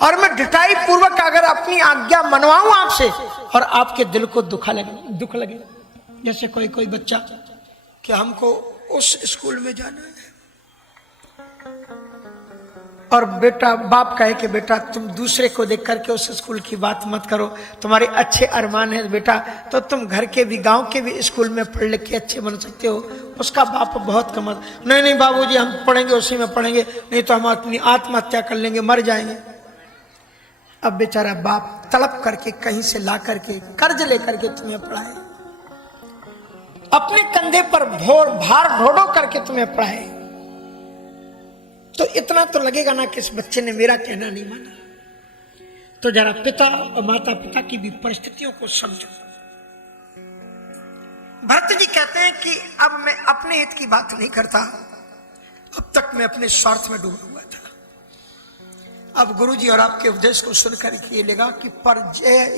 और मैं ढिठाई पूर्वक अगर अपनी आज्ञा मनवाऊं आपसे और आपके दिल को दुख लगे, जैसे कोई कोई बच्चा कि हमको उस स्कूल में जाना है और बेटा बाप कहे कि बेटा तुम दूसरे को देख करके उस स्कूल की बात मत करो, तुम्हारे अच्छे अरमान है बेटा, तो तुम घर के भी गांव के भी स्कूल में पढ़ लिख के अच्छे बन सकते हो। उसका बाप बहुत कम, नहीं बाबूजी हम पढ़ेंगे उसी में पढ़ेंगे, नहीं तो हम अपनी आत्महत्या कर लेंगे, मर जाएंगे। अब बेचारा बाप तड़प करके कहीं से ला करके कर्ज लेकर के तुम्हें पढ़ाए, अपने कंधे पर भार ढोड़ो करके तुम्हें पढ़ाए, तो इतना तो लगेगा ना कि इस बच्चे ने मेरा कहना नहीं माना। तो जरा पिता और माता पिता की भी परिस्थितियों को समझो। भरत जी कहते हैं कि अब मैं अपने हित की बात नहीं करता, अब तक मैं अपने स्वार्थ में डूबा हुआ था। अब गुरुजी और आपके उपदेश को सुनकर ये लगा कि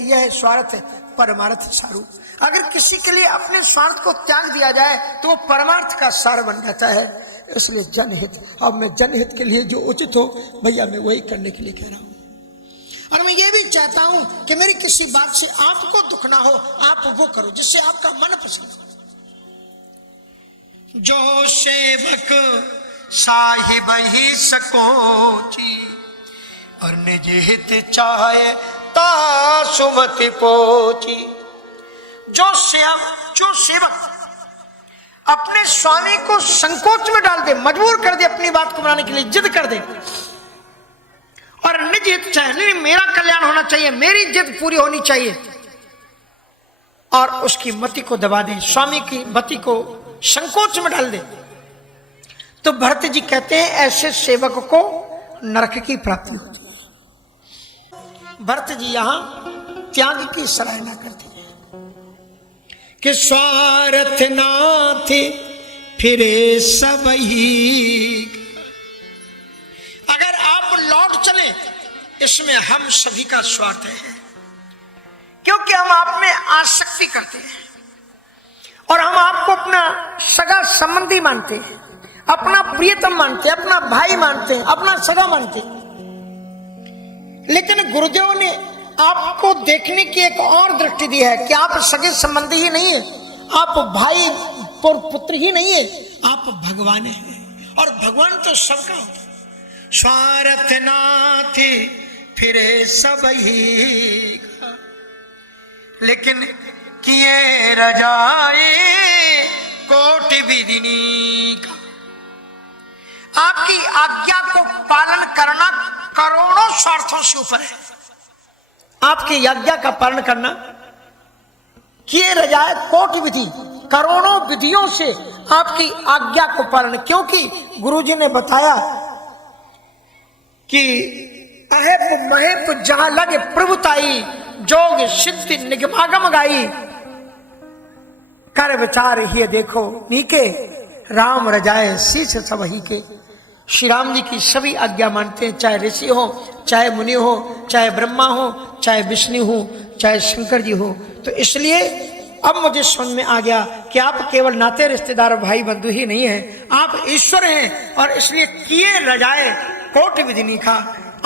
यह स्वार्थ है परमार्थ सारू। अगर किसी के लिए अपने स्वार्थ को त्याग दिया जाए तो वो परमार्थ का सार बन जाता है। इसलिए जनहित, अब मैं जनहित के लिए जो उचित हो भैया मैं वही करने के लिए कह रहा हूं। और मैं ये भी चाहता हूं कि मेरी किसी बात से आपको दुख ना हो, आप वो करो जिससे आपका मन पसंद हो। जो सेवक साहिब ही सकोची और निज हित चाहे ता सुमति पोची। जो सेवक अपने स्वामी को संकोच में डाल दे, मजबूर कर दे अपनी बात को बनाने के लिए, जिद कर दे और निज हित चाहे, नहीं मेरा कल्याण होना चाहिए, मेरी जिद पूरी होनी चाहिए, और उसकी मति को दबा दे, स्वामी की मति को संकोच में डाल दे, तो भरत जी कहते हैं ऐसे सेवक को नरक की प्राप्ति होती है। भरत जी यहां त्याग की सराहना करते हैं कि स्वार्थ नाथ फिरे सबही। अगर आप लौट चले इसमें हम सभी का स्वार्थ है, क्योंकि हम आप में आसक्ति करते हैं और हम आपको अपना सगा संबंधी मानते हैं, अपना प्रियतम मानते हैं, अपना भाई मानते हैं, अपना सगा मानते हैं। लेकिन गुरुदेव ने आपको देखने की एक और दृष्टि दी है कि आप सगे संबंधी ही नहीं है, आप भाई और पुत्र ही नहीं है, आप भगवान हैं और भगवान तो सबका होता है। स्वार्थ नाथ फिरे सबही, लेकिन किए रजाए कोटि विधिनी का। आपकी आज्ञा को पालन करना करोड़ों स्वार्थों से ऊपर है। आपकी आज्ञा का पालन करना किए रजाए कोटि विधि, करोड़ों विधियों से आपकी आज्ञा को पालन, क्योंकि गुरुजी ने बताया कि अहेप महेप जहां लगे प्रभुताई, जोग सिद्धि निगमागम गाई, कर विचार ही देखो नीके, राम रजाए शीश सबही के। श्री राम जी की सभी आज्ञा मानते हैं, चाहे ऋषि हो, चाहे मुनि हो, चाहे ब्रह्मा हो, चाहे विष्णु हो, चाहे शंकर जी हो। तो इसलिए अब मुझे समझ में आ गया कि आप केवल नाते रिश्तेदार भाई बंधु ही नहीं हैं, आप ईश्वर हैं। और इसलिए किए रजाए कोटि विधिनी का,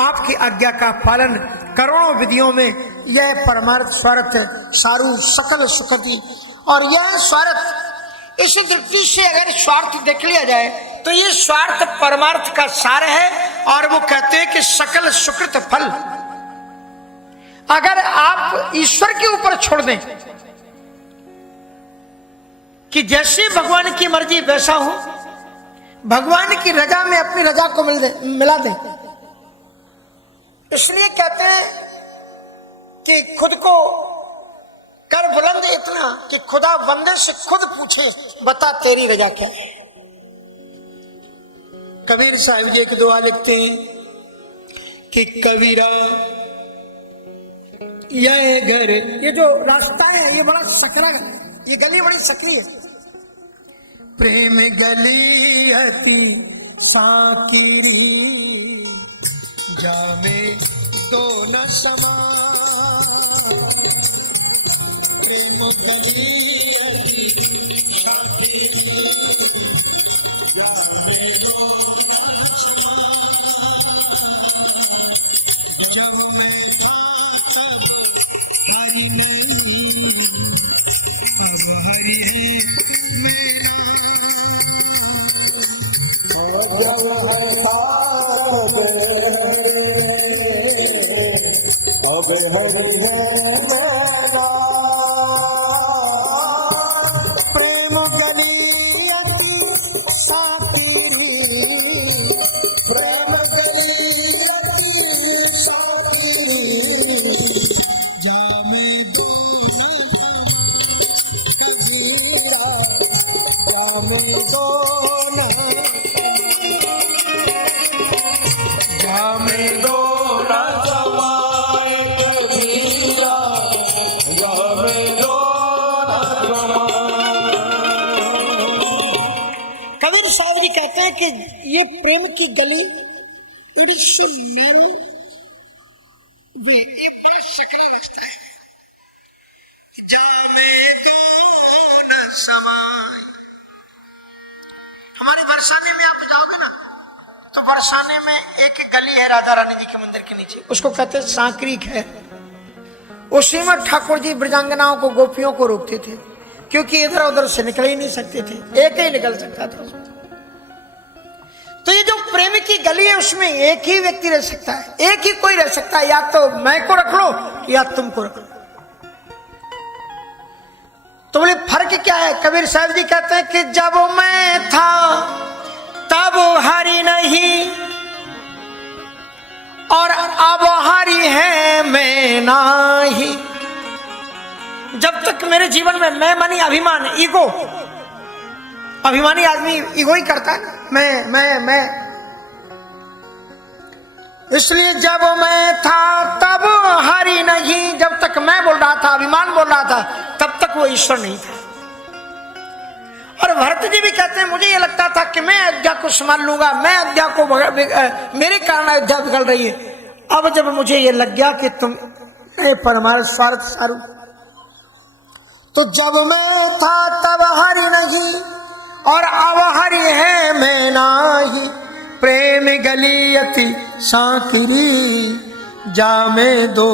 आपकी आज्ञा का पालन करोड़ों विधियों में, यह परमार्थ स्वार्थ सारू सकल सुखति। और यह स्वार्थ, इस दृष्टि से अगर स्वार्थ देख लिया जाए तो ये स्वार्थ परमार्थ का सार है। और वो कहते हैं कि सकल सुकृत फल, अगर आप ईश्वर के ऊपर छोड़ दें कि जैसे भगवान की मर्जी वैसा हो, भगवान की रजा में अपनी रजा को मिला दें। इसलिए कहते हैं कि खुद को कर बुलंद इतना कि खुदा बंदे से खुद पूछे, बता तेरी रजा क्या है। कबीर साहिब जी एक दुआ लिखते हैं कि कबीरा यह घर, ये जो रास्ता है ये बड़ा सकरा है, ये गली बड़ी सकरी है। प्रेम गली अति साकिरी, जामे दो न समा। प्रेम गली अति साकिरी, जामे दो न समा। जब मैं था तब हरि नहीं, अब हरि है मेरा। जब है साथ अब हरि है मेरा। प्रेम गली अति साकिनी, प्रेम गली अति साकिनी, जामे दो न कबीरा, जामे दो न, जामे दो न समाए कबीरा, जामे दो न समाए। कबीर साहब जी कहते हैं कि ये प्रेम की गली उड़ीसा में भी एक बड़ा शकरी रास्ता है। जामे दो न समाए। हमारे बरसाने में आप जाओगे ना, तो बरसाने में एक गली है राधा रानी जी के मंदिर के नीचे, उसको कहते हैं सांक्रीक है। उसी में ठाकुर जी ब्रजांगनाओं को, गोपियों को रोकते थे, क्योंकि इधर उधर से निकल ही नहीं सकते थे, एक ही निकल सकता था उसमें। तो ये जो प्रेम की गली है उसमें एक ही व्यक्ति रह सकता है, एक ही कोई रह सकता है, या तो मैं को रख लो या तुमको रख लो। तो बोले फर्क क्या है? कबीर साहब जी कहते हैं कि जब मैं था तब हरि नहीं, और अब हरि है मैं नाही। जब तक मेरे जीवन में मैं मानी अभिमान, ईगो, अभिमानी आदमी ईगो ही करता है, मैं। इसलिए जब मैं था तब हरि नहीं, जब तक मैं बोल रहा था, अभिमान बोल रहा था, तब तक वो ईश्वर नहीं था। और भरत जी भी कहते हैं मुझे ये लगता था कि मैं अयोध्या को संभाल लूंगा, मैं अयोध्या को मेरे कारण अयोध्या बिगड़ रही है। अब जब मुझे ये लग गया कि तुम पर हमारा स्वार्थ सारू, तो जब मैं था तब हरि नहीं, और अब हरि है मैं नाही। प्रेम गली अति सांकरी, जामे दो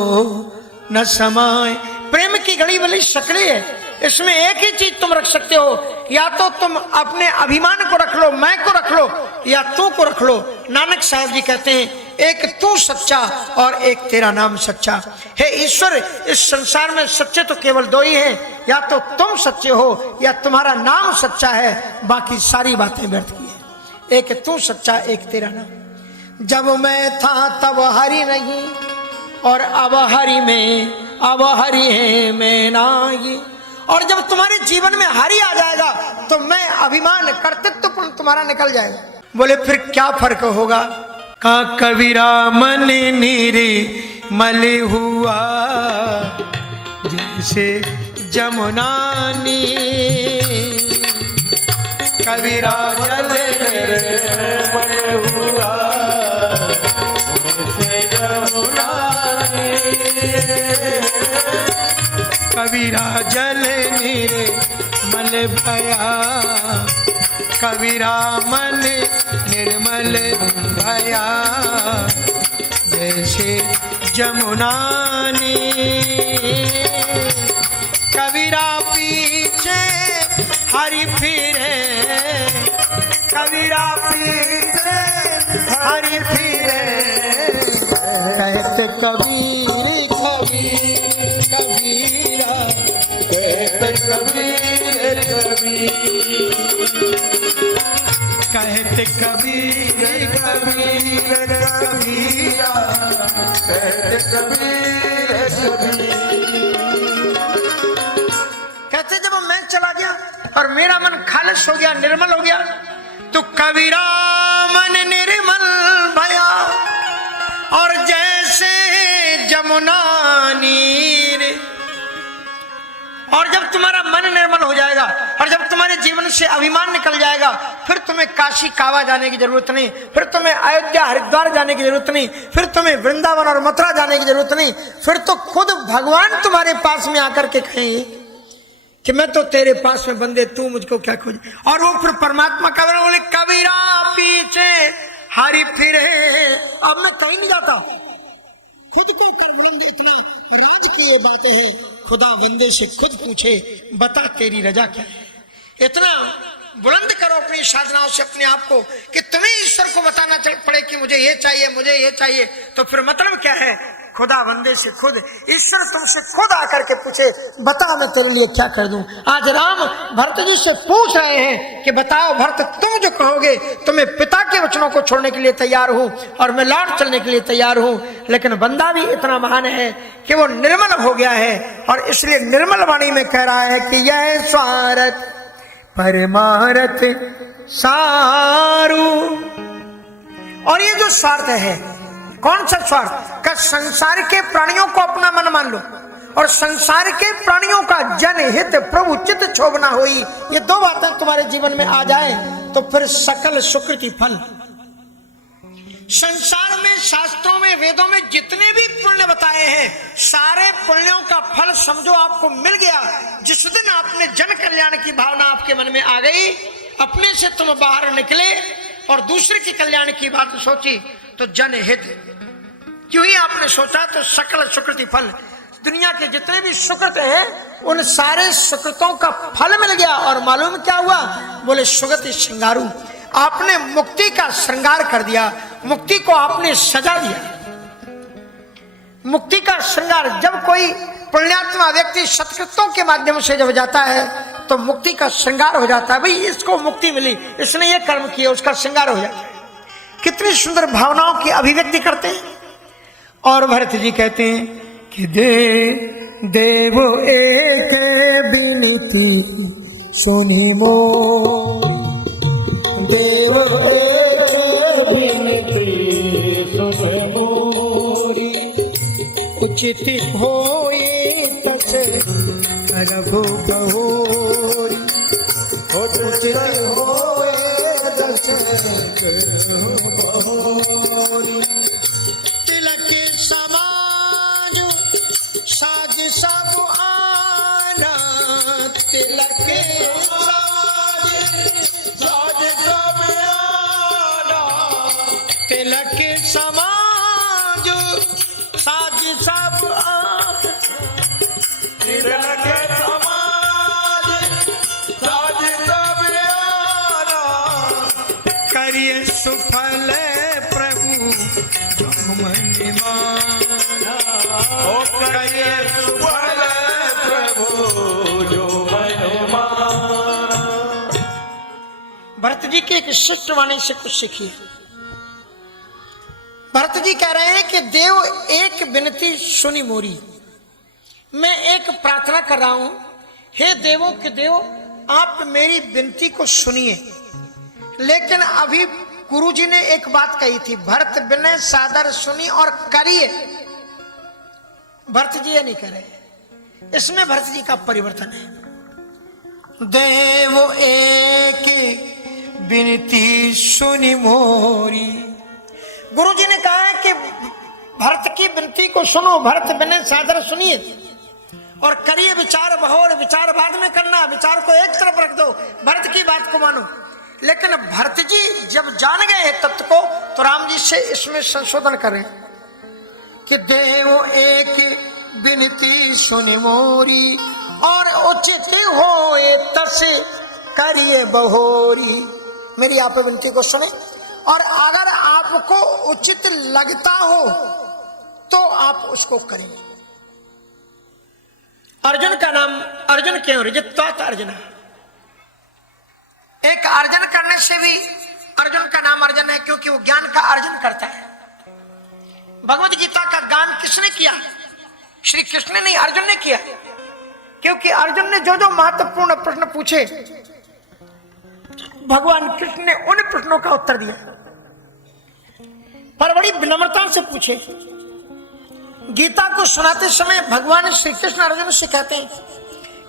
न समाए। प्रेम की गली बड़ी सकड़ी है, इसमें एक ही चीज तुम रख सकते हो, या तो तुम अपने अभिमान को रख लो, मैं को रख लो, या तू को रख लो। नानक साहब जी कहते हैं एक तू सच्चा और एक तेरा नाम सच्चा है। ईश्वर, इस संसार में सच्चे तो केवल दो ही हैं, या तो तुम सच्चे हो या तुम्हारा नाम सच्चा है, बाकी सारी बातें व्यर्थ की है। एक तू सच्चा, एक तेरा नाम। जब मैं था तब हरि नहीं, और अब हरि में, अब हरि है मैं नाही। और जब तुम्हारे जीवन में हरि आ जाएगा तो मैं अभिमान, कर्तृत्व तुम्हारा निकल जाएगा। बोले फिर क्या फर्क होगा? का कबीरा मन निर्मल हुआ, जैसे जमुना नीर। कबीरा जल निर्मल हुआ, जैसे जमुना नीर। कबीरा जल निर्मल भया, कबीरा मन निर्मल भया, जैसे जमुना नीर। कबीरा पीछे हरि फिरे, कबीरा पीछे हरि फिरे। कहते कबीर कबीर कबीरा, कहते कबीर कबीर, कहते कबीर कबीर कबीरा, कहते कबीर कबीर। कहते जब मैं चला गया और मेरा मन खालिश हो गया, निर्मल हो गया, तो कबीरा मन निर्मल भया, और जैसे जमुना नीर। और जब तुम्हारा मन निर्मल हो जाएगा और जब तुम्हारे जीवन से अभिमान निकल जाएगा, फिर तुम्हें काशी कावा जाने की जरूरत नहीं, फिर तुम्हें अयोध्या हरिद्वार जाने की जरूरत नहीं, फिर तुम्हें वृंदावन और मथुरा जाने की जरूरत नहीं। फिर तो खुद भगवान तुम्हारे पास में आकर के कहेंगे कि मैं तो तेरे पास में बंदे, तू मुझको क्या खोज। और वो फिर परमात्मा का बोले कबीरा पीछे हरि फिरे। अब मैं कहीं नहीं जाता, बुलंद इतना राज की ये बातें हैं, खुदा बंदे से खुद पूछे बता तेरी रजा क्या है। इतना बुलंद करो अपनी साधनाओं से अपने आप को कि तुम्हें ईश्वर को बताना पड़े कि मुझे ये चाहिए, मुझे ये चाहिए। तो फिर मतलब क्या है, खुदा बंदे से खुद, ईश्वर तुमसे खुद आकर के पूछे बता मैं तेरे लिए क्या कर दूं। आज राम भरत जी से पूछ रहे हैं कि बताओ भरत, तुम जो कहोगे, तुम्हें पिता के वचनों को छोड़ने के लिए तैयार हूं और मैं लौट चलने के लिए तैयार हूं। लेकिन बंदा भी इतना महान है कि वो निर्मल हो गया है और इसलिए निर्मल वाणी में कह रहा है कि यह स्वार्थ परमारथ सारू। और ये जो स्वार्थ है, कौन सा स्वार्थ? का संसार के प्राणियों को अपना मन मान लो और संसार के प्राणियों का जन हित प्रभु चित्त क्षोभना हुई। ये दो बातें तुम्हारे जीवन में आ जाए तो फिर सकल सुकृति फल। संसार में, शास्त्रों में, वेदों में जितने भी पुण्य बताए हैं, सारे पुण्यों का फल समझो आपको मिल गया जिस दिन आपने जन कल्याण की भावना आपके मन में आ गई। अपने से तुम बाहर निकले और दूसरे के कल्याण की बात सोची तो जन हित क्यों ही आपने सोचा तो सकल सुकृति फल। दुनिया के जितने भी सुकृत हैं उन सारे सुकृतों का फल मिल गया। और मालूम क्या हुआ? बोले सुगति श्रृंगारू, आपने मुक्ति का श्रृंगार कर दिया, मुक्ति को आपने सजा दिया। मुक्ति का श्रृंगार, जब कोई पुण्यात्मा व्यक्ति सत्कृतों के माध्यम से जब जाता है तो मुक्ति का श्रृंगार हो जाता है। भाई इसको मुक्ति मिली, इसने ये कर्म किया, उसका श्रृंगार हो जाता है। कितनी सुंदर भावनाओं की अभिव्यक्ति करते हैं। और भरत जी कहते हैं कि देव एक बिनती सुनी मो, देव एक बिनती सुनी मोरी, उचित होए तस रघु बहोरी, उचित होए दस बहोरी, तिलक समाज साज सब आना, तिलक साज सब आना, तिलक समाज साज सब आना, तिलक समाज साज सब आना, करिए सुफल प्रभु मन माना, करिए सुफल प्रभु जो मन माना। भरत जी की एक शिष्ट वाणी से कुछ सीखिए। भरत जी कह रहे हैं कि देव एक विनती सुनी मोरी, मैं एक प्रार्थना कर रहा हूं, हे देवों के देव आप मेरी विनती को सुनिए। लेकिन अभी गुरुजी ने एक बात कही थी, भरत विनय सादर सुनी और करिए। भरत जी ये नहीं करे, इसमें भरत जी का परिवर्तन है। देव एक विनती सुनी मोरी, गुरु जी ने कहा है कि भरत की विनती को सुनो, भरत विनय सादर सुनिए और करिए विचार बहोर। विचार बाद में करना, विचार को एक तरफ रख दो, भरत की बात को मानो। लेकिन भरत जी जब जान गए हैं तत्व को तो राम जी से इसमें संशोधन करें कि देव एक विनती सुनि मोरी और उचित होए तस करिए बहोरी। मेरी आप विनती को सुने और अगर आपको उचित लगता हो तो आप उसको करेंगे। अर्जुन का नाम अर्जुन क्यों? रजत्वात अर्जुन। एक अर्जन करने से भी अर्जुन का नाम अर्जुन है क्योंकि वो ज्ञान का अर्जन करता है। भगवत गीता का गान किसने किया? श्री कृष्ण ने नहीं, अर्जुन ने किया। क्योंकि अर्जुन ने जो जो महत्वपूर्ण प्रश्न पूछे भगवान कृष्ण ने उन प्रश्नों का उत्तर दिया, पर बड़ी विनम्रता से पूछे। गीता को सुनाते समय भगवान श्री कृष्ण अर्जुन से कहते हैं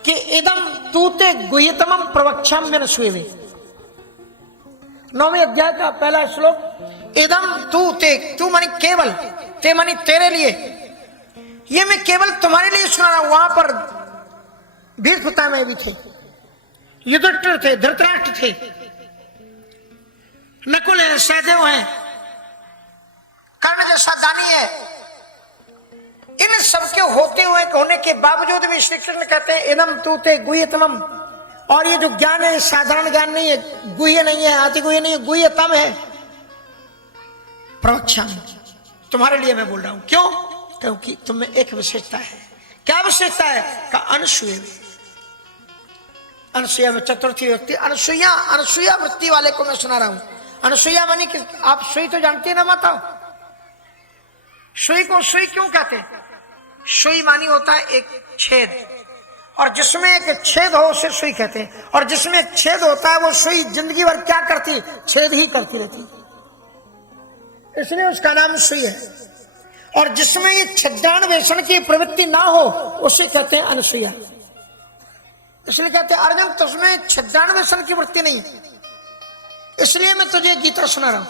कि इदम तूते गुह्यतमं प्रवक्ष्याम्यन स्वेवे। 9वें अध्याय का पहला श्लोक, इदम तूते, तू मानी केवल, ते मानी तेरे लिए, ये मैं केवल तुम्हारे लिए सुना रहा हूं। वहां पर भीष्म में भी थे, युधिष्ठिर थे, धृतराष्ट्र थे, नकुल है, सहदेव है, कर्ण जैसा दानी है। इन होने के बावजूद भी श्री कृष्ण कहते हैं इदम तू ते गुह्यतमम, और ये जो ज्ञान है साधारण ज्ञान नहीं है, गुह्य नहीं है, अति गुह्य नहीं है, गुह्यतम है। प्रवक्षा तुम्हारे लिए मैं बोल रहा हूं, क्यों? क्योंकि तुम्हें एक विशेषता है। क्या विशेषता है? का अनसूय। अनसूया में चतुर्थी व्यक्ति, अनसूया वृत्ति वाले को मैं सुना रहा हूं। अनसूया मानी कि आप सुई तो जानती है ना माता, सुई को सुई क्यों कहते हैं? सुई मानी होता है एक छेद, और जिसमें एक छेद हो उसे सुई कहते हैं। और जिसमें एक छेद होता है वो सुई जिंदगी भर क्या करती? छेद ही करती रहती, इसलिए उसका नाम सुई है। और जिसमें ये छिद्रान्वेषण की प्रवृत्ति ना हो उसे कहते हैं अनसूया। इसलिए कहते हैं अर्जुन तुझमें छिद्रान्वेषण की वृत्ति नहीं है, इसलिए मैं तुझे गीता सुना रहा हूं।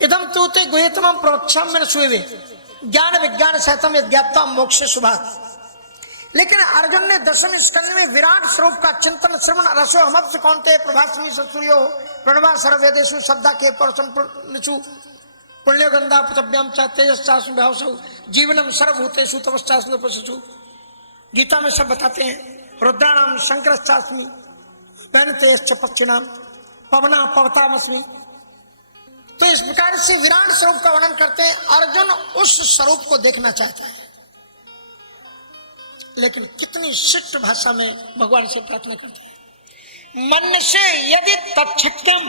इदम तू ते गुह्यतमम प्रवक्ष्यामि मन सूयवे ज्ञान विज्ञान सहितम यज्ञात्वा मोक्ष शुभात्। लेकिन अर्जुन ने 10वें स्कंद में विराट स्वरूप का चिंतन श्रवण रसो हमत्स कौन्ते प्रभास्मी सूर्यो प्रणवा सर्ववेदेषु शब्दा के परसु पुण्य गंधा पृथ्व्याम च तेजस्चास्मि भावसौ जीवनम सर्वभूतेषु तपश्चास्मि तपस्सु। गीता में सब बताते हैं, रुद्राणाम शंकरश्चास्मि वैनतेयश्च पक्षिणाम पवना पवतामस्मि। तो इस प्रकार से विराट स्वरूप का वर्णन करते हैं। अर्जुन उस स्वरूप को देखना चाहता है, लेकिन कितनी शिष्ट भाषा में भगवान से प्रार्थना करते हैं, मन से यदि तच्छक्यम,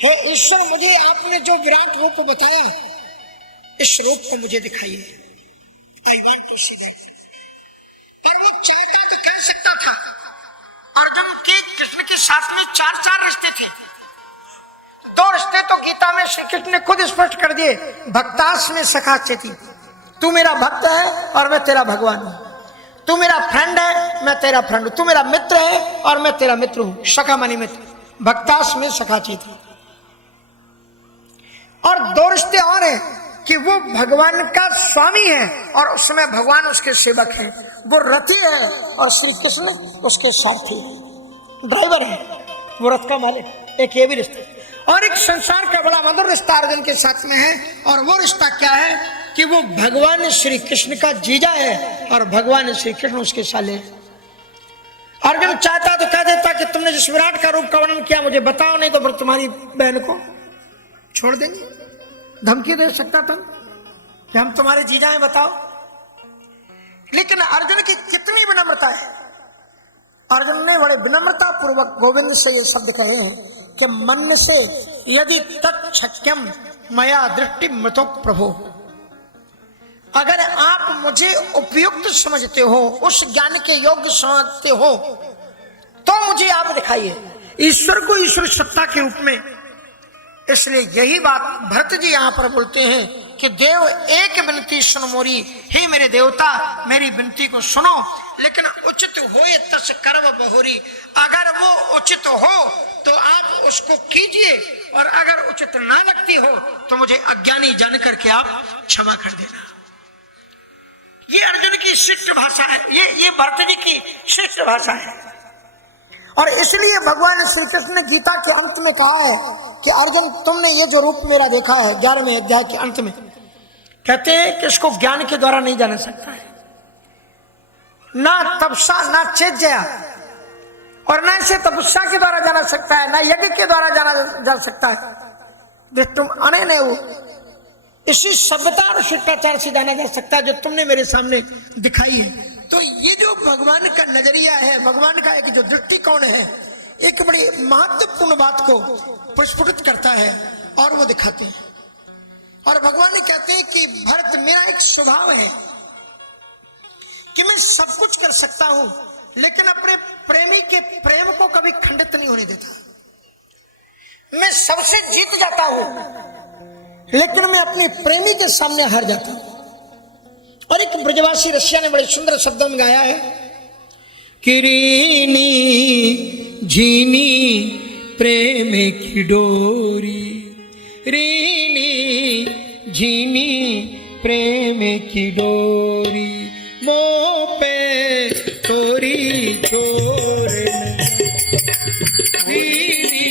हे ईश्वर मुझे आपने जो विराट रूप बताया इस रूप को मुझे दिखाइए। I want to see that. पर वो चाहता तो कह सकता था। अर्जुन के कृष्ण के साथ में 4 रिश्ते थे। 2 रिश्ते तो गीता में श्री कृष्ण ने खुद स्पष्ट कर दिए, भक्तास्मि सखा चेति, तू मेरा भक्त है और मैं तेरा भगवान हूं। तू मेरा फ्रेंड है, मैं तेरा फ्रेंड हूं। तू मेरा मित्र है और मैं तेरा मित्र हूं। सखा मानी मित्र, भक्तास्मि सखा चेति। और 2 रिश्ते और हैं कि वो भगवान का स्वामी है और उसमें भगवान उसके सेवक हैं। वो रथी है और श्री कृष्ण उसके सारथी है, ड्राइवर है, वो रथ का मालिक। एक ये भी रिश्ता। और एक संसार का बड़ा मधुर रिश्ता अर्जुन के साथ में है, और वो रिश्ता क्या है कि वो भगवान श्री कृष्ण का जीजा है और भगवान श्री कृष्ण उसके साले। अर्जुन चाहता तो कह देता कि तुमने जिस विराट का रूप का वर्णन किया मुझे बताओ, नहीं तो फिर तुम्हारी बहन को छोड़ देंगे। धमकी दे सकता था कि हम तुम्हारे जीजा हैं, बताओ। लेकिन अर्जुन की कितनी विनम्रता है। अर्जुन ने बड़े विनम्रता पूर्वक गोविंद से ये शब्द कहे हैं कि मन से यदि तच्छक्यम मया दृष्टि मतो प्रभो, अगर आप मुझे उपयुक्त समझते हो, उस ज्ञान के योग्य समझते हो, तो मुझे आप दिखाइए ईश्वर को ईश्वर सत्ता के रूप में। इसलिए यही बात भरत जी यहां पर बोलते हैं कि देव एक विनती सुन मोरी, हे मेरे देवता मेरी विनती को सुनो, लेकिन उचित हो तस कर्म बहोरी। अगर वो उचित हो तो आप उसको कीजिए, और अगर उचित ना लगती हो तो मुझे अज्ञानी जान करके आप क्षमा कर देना। ये अर्जुन की शिष्ट भाषा है, ये भरत जी की शिष्ट भाषा है। और इसलिए भगवान श्री कृष्ण ने गीता के अंत में कहा है कि अर्जुन तुमने ये जो रूप मेरा देखा है, 11वें अध्याय के अंत में कहते हैं कि इसको ज्ञान के द्वारा नहीं जाना सकता है, ना तपस्या ना चेज्या, और ना इसे तपस्या के द्वारा जाना सकता है, ना यज्ञ के द्वारा जाना जा सकता है। देख तुम अने ने वो इसी सभ्यता और शिष्टाचार से जाना जा सकता है जो तुमने मेरे सामने दिखाई है। तो ये जो भगवान का नजरिया है, भगवान का एक जो दृष्टिकोण है, एक बड़ी महत्वपूर्ण बात को प्रस्फुटित करता है और वो दिखाते हैं। और भगवान ने कहते हैं कि भरत मेरा एक स्वभाव है कि मैं सब कुछ कर सकता हूं, लेकिन अपने प्रेमी के प्रेम को कभी खंडित नहीं होने देता। मैं सबसे जीत जाता हूं, लेकिन मैं अपने प्रेमी के सामने हार जाता हूं। और एक ब्रजवासी रसिया ने बड़े सुंदर शब्दों में गाया है, किरीनी झीनी प्रेम की डोरी, रीनी झीनी प्रेम की डोरी, मोह पे तोरी छोड़, रीनी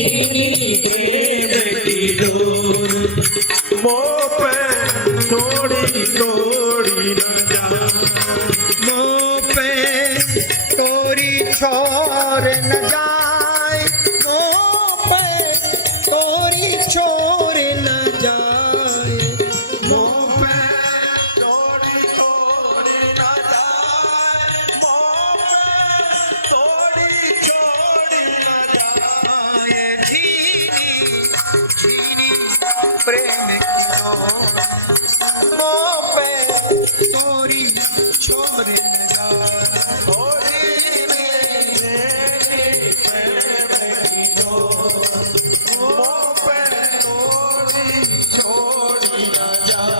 झीनी प्रेम की डोरी, मोह पे छोड़ी तोड़ी न जाए मोह पे तोरी छोड़ न जाए, मोह पे तोरी छोड़ न जाए, मोह पे तोड़ी तोड़ी न जाए मोह पे तोड़ी छोड़ी न जाए आए झीनी झीनी प्रेम की मोह पे तोरी छोड़ न जाए, थोड़ी मेरी प्रेम की मोह पे तोड़ी छोड़ी न जाए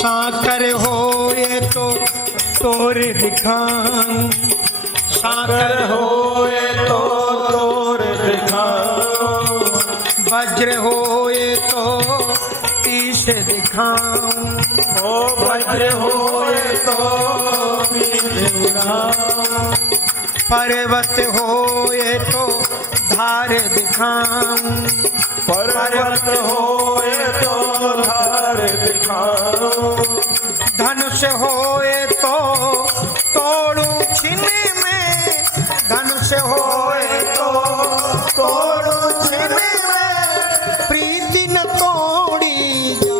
साकर हो ये तो तोरे दिखाऊं, साकर हो होए तो तोर दिखाओ वज्र हो ये तो तीस दिखाऊं, ओ वज्र होए तो बीज उड़ाओ पर्वत हो ये तो धार दिखाऊं, पर्वत होए तो धार दिखाओ धनुष होए तो तोड़ू छिन में, धनुष होए तो तोड़ू छिन में, प्रीति न तोड़ी जा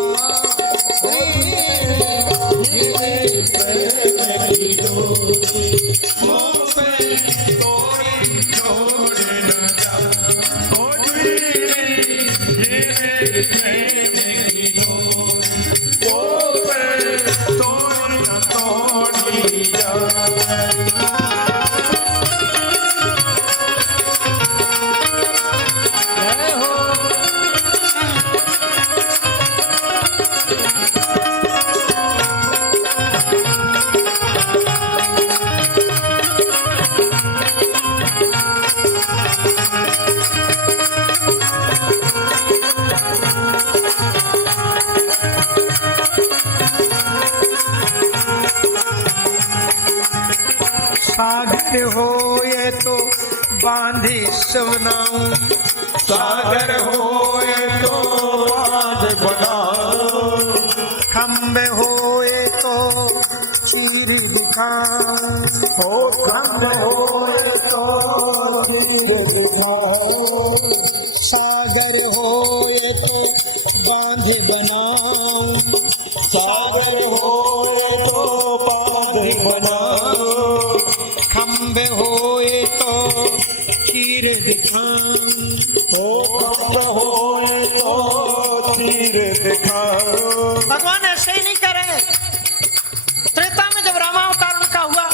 सागर हो ये तो बांधी सुनाऊं, सागर होए तो बांध बनाओ खम्बे हो ये तो चीर दिखाऊं, हो खंड होए तो तीर दिखाओ सागर हो ये तो बांध बनाऊं, सागर होए तो बांध बनाओ खम्बे हो ये तो चीर दिखाऊं, हो खंड होए तो तीर दिखाओ भगवान ऐसे ही नहीं करे। त्रेता में जब रामावतार उनका हुआ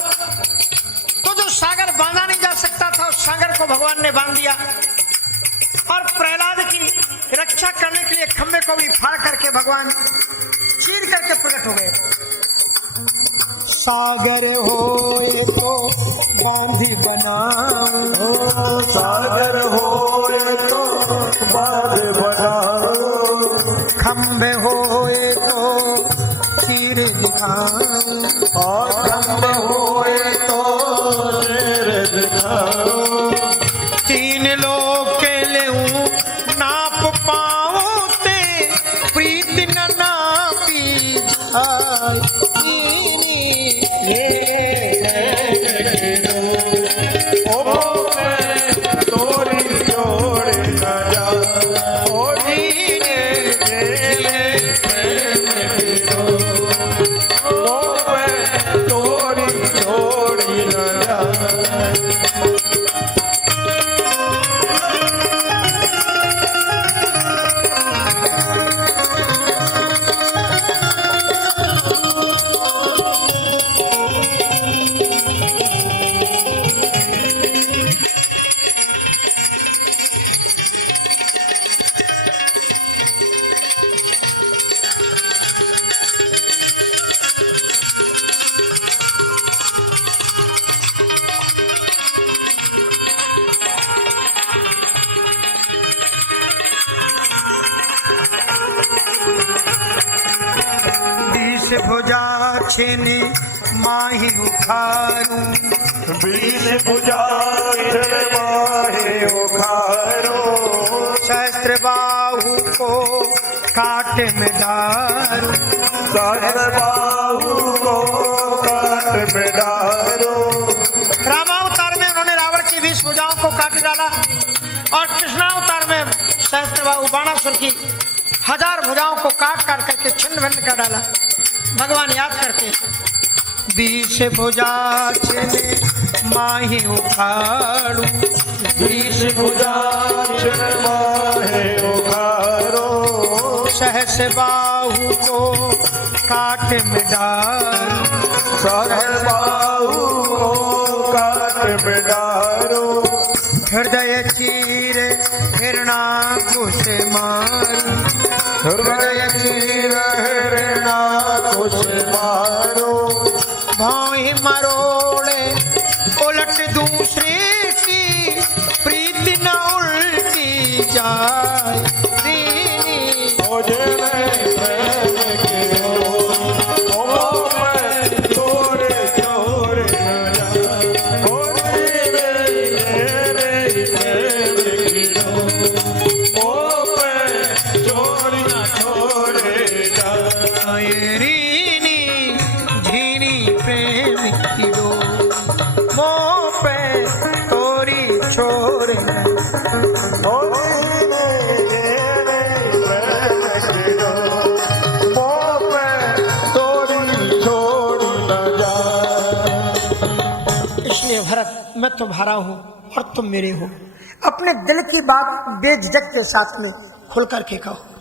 तो जो सागर बांधा नहीं जा सकता था उस सागर को भगवान ने बांध दिया और प्रहलाद की रक्षा करने के लिए खंबे को भी फाड़ करके भगवान चीर करके प्रकट हो गए। सागर हो ये तो बांधी बनाऊं, सागर होए तो बांध बनाओ खम्बे हो ये तो चीर दिखाऊं, और खंड होए तो तीर दिखाओ तीन लोग के लेऊं नाप पाऊं ते प्रीति न नापी तोरी जोड़ न जाओ तोरी जोड़ी न जाओ बीस भुजा छेने माही उखारू, बीस भुजा छेने माही उखारू, सहस्त्र बाहु को काट में डारू, सहस्त्र बाहु को काट में डारू। रामावतार में उन्होंने रावण की 20 भुजाओं को काट डाला और कृष्णावतार में सहस्त्रबाहु बाणासुर की 1000 भुजाओं को काट काट करके छिन्न भिन्न कर डाला। भगवान याद करते हैं, 20 भुजा छेने माही उखारू, 20 भुजा छेने माही उखारू, सहस्त्र बाहु को काट में डारू, सहस्त्र बाहु को काट में डारू। हृदय चीर हिरणाकुश मारू, हृदय चीर हिरणाकुश मारू, भौहि मरोड़े उलट दूसरे की प्रीति न उल्टी जाए, मुझे प्रेम की हो, ओ मैं चोरे चोरे न जाऊं, मुझे मेरे प्रेम की हो, ओ मैं चोरी न छोड़े जाऊं। रीनी झीनी प्रेम की दो मोह पे तोरी छोड़ इसलिए भरत मैं तुम्हारा हूं और तुम मेरे हो। अपने दिल की बात बेझिझक के साथ में खुल करके कहो।